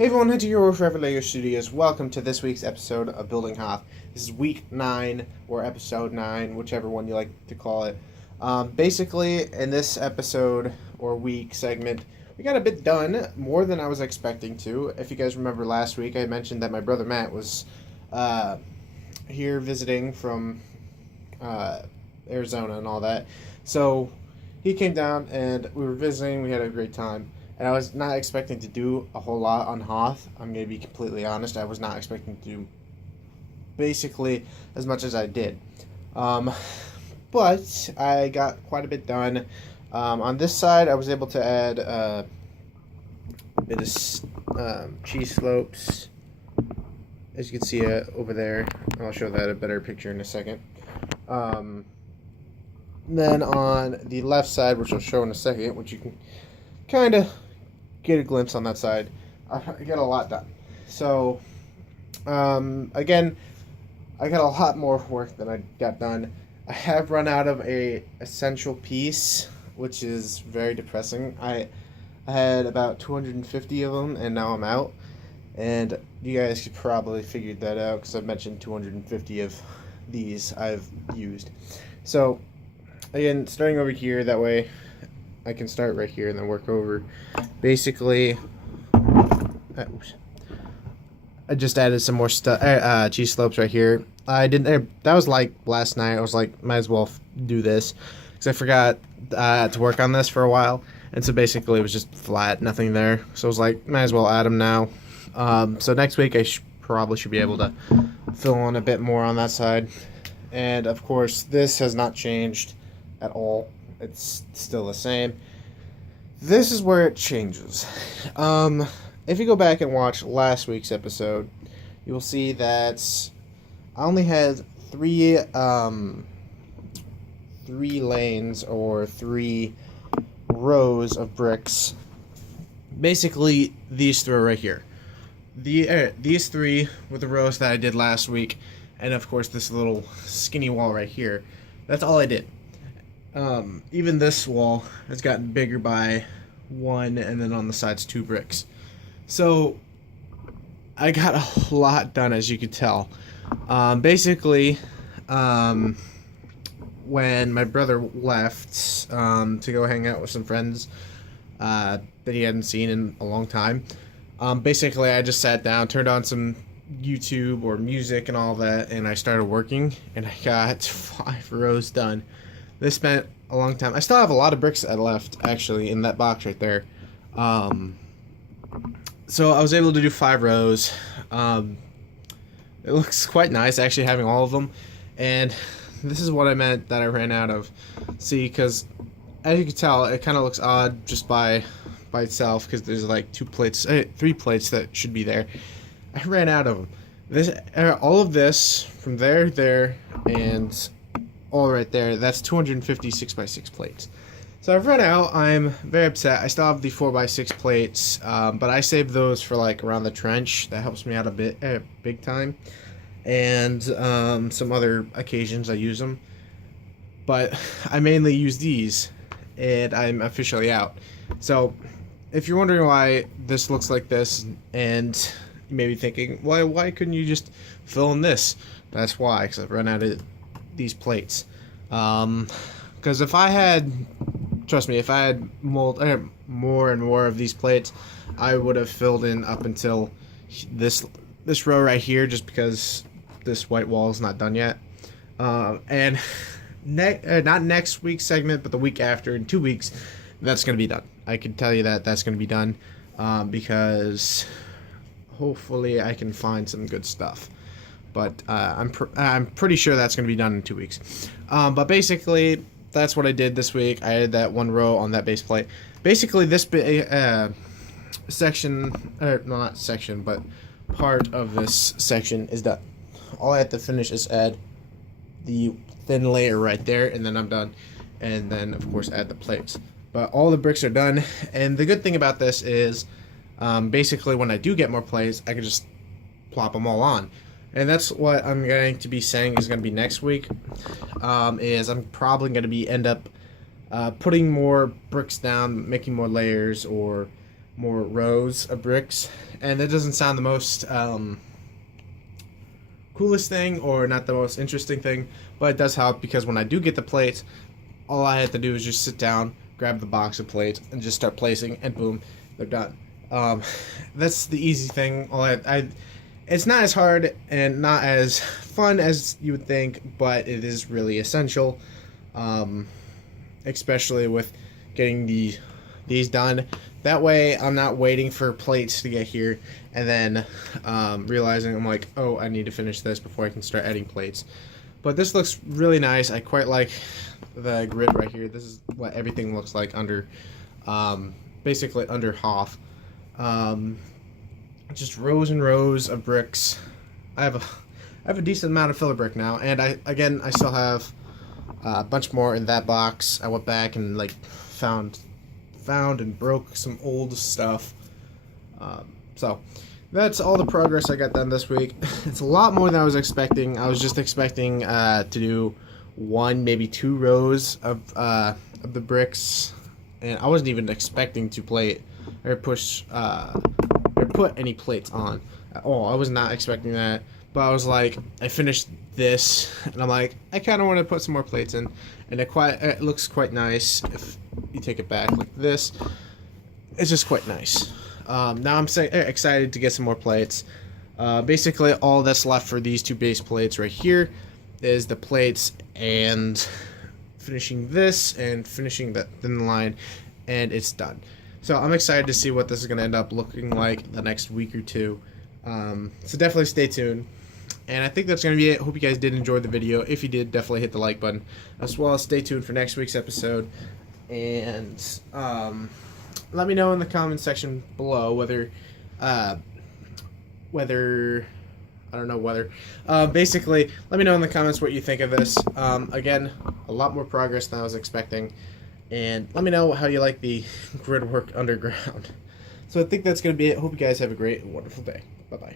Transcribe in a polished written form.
Hey everyone, Hunter here with LEGO Studios. Welcome to this week's episode of Building Hoth. This is week 9, or episode 9, whichever one you like to call it. Basically, in this episode, or week segment, we got a bit done, more than I was expecting to. If you guys remember last week, I mentioned that my brother Matt was here visiting from Arizona and all that. So, he came down and we were visiting, we had a great time. And I was not expecting to do a whole lot on Hoth. I'm going to be completely honest. I was not expecting to do basically as much as I did. But I got quite a bit done. On this side, I was able to add a bit of cheese slopes. As you can see over there. I'll show that a better picture in a second. Then on the left side, which I'll show in a second, which you can kind of get a glimpse on that side, I got a lot done. So, again, I got a lot more work than I got done. I have run out of a essential piece, which is very depressing. I had about 250 of them, and now I'm out. And you guys could probably figure that out, because I've mentioned 250 of these I've used. So, again, starting over here, that way I can start right here and then work over. Basically, I just added some more cheese slopes right here. That was like last night. I was like, might as well do this because I forgot to work on this for a while, and so basically it was just flat, nothing there. So I was like, might as well add them now. So next week I probably should be able to fill in a bit more on that side, and of course this has not changed at all. It's still the same. This is where it changes. If you go back and watch last week's episode, you will see that I only had three lanes or 3 rows of bricks. Basically, these 3 right here. These 3 were the rows that I did last week, and of course this little skinny wall right here. That's all I did. Even this wall has gotten bigger by 1, and then on the sides 2 bricks. So I got a lot done, as you could tell. Basically, when my brother left to go hang out with some friends that he hadn't seen in a long time, basically I just sat down, turned on some YouTube or music and all that, and I started working, and I got 5 rows done. This spent a long time. I still have a lot of bricks that left, actually, in that box right there. So I was able to do 5 rows. It looks quite nice, actually, having all of them. And this is what I meant that I ran out of. See, because as you can tell, it kind of looks odd just by itself, because there's like 3 plates that should be there. I ran out of them. All of this from there, and all right there, that's 250 6x6 plates. So I've run out. I'm very upset. I still have the 4x6 plates, but I saved those for like around the trench. That helps me out a bit, big time. And some other occasions I use them. But I mainly use these, and I'm officially out. So if you're wondering why this looks like this, and you may be thinking, why couldn't you just fill in this? That's why, because I've run out of these plates. Because if I had, trust me, if I had more and more of these plates, I would have filled in up until this row right here, just because this white wall is not done yet. And not next week's segment, but the week after, in 2 weeks, that's going to be done. I can tell you that that's going to be done, because hopefully I can find some good stuff. But I'm pretty sure that's going to be done in 2 weeks. But basically, that's what I did this week. I added that 1 row on that base plate. Basically, this section, no, not section, but part of this section is done. All I have to finish is add the thin layer right there, and then I'm done. And then, of course, add the plates. But all the bricks are done. And the good thing about this is, basically, when I do get more plates, I can just plop them all on. And that's what I'm going to be saying is going to be next week, is I'm probably going to end up putting more bricks down, making more layers or more rows of bricks, And that doesn't sound the most coolest thing or not the most interesting thing, but it does help because when I do get the plates, all I have to do is just sit down, grab the box of plates, and just start placing, and boom, they're done. That's the easy thing. It's not as hard and not as fun as you would think, but it is really essential, especially with getting these done. That way I'm not waiting for plates to get here and then realizing I'm like, oh, I need to finish this before I can start adding plates. But this looks really nice. I quite like the grid right here. This is what everything looks like under, basically under Hoth. Just rows and rows of bricks. I have a decent amount of filler brick now, and I still have a bunch more in that box. I went back and like found and broke some old stuff. So that's all the progress I got done this week. It's a lot more than I was expecting. I was just expecting to do 1, maybe 2 rows of the bricks, and I wasn't even expecting to plate or push or put any plates on at all. I was not expecting that, but I was like, I finished this, and I'm like, I kind of want to put some more plates in, and it looks quite nice. If you take it back like this, it's just quite nice. Now I'm excited to get some more plates. Basically, all that's left for these 2 base plates right here is the plates and finishing this and finishing the thin line, and it's done. So I'm excited to see what this is going to end up looking like the next week or 2. So definitely stay tuned. And I think that's going to be it. Hope you guys did enjoy the video. If you did, definitely hit the like button. As well as stay tuned for next week's episode. And let me know in the comment section below whether basically, let me know in the comments what you think of this. Again, a lot more progress than I was expecting. And let me know how you like the grid work underground. So I think that's going to be it. Hope you guys have a great and wonderful day. Bye-bye.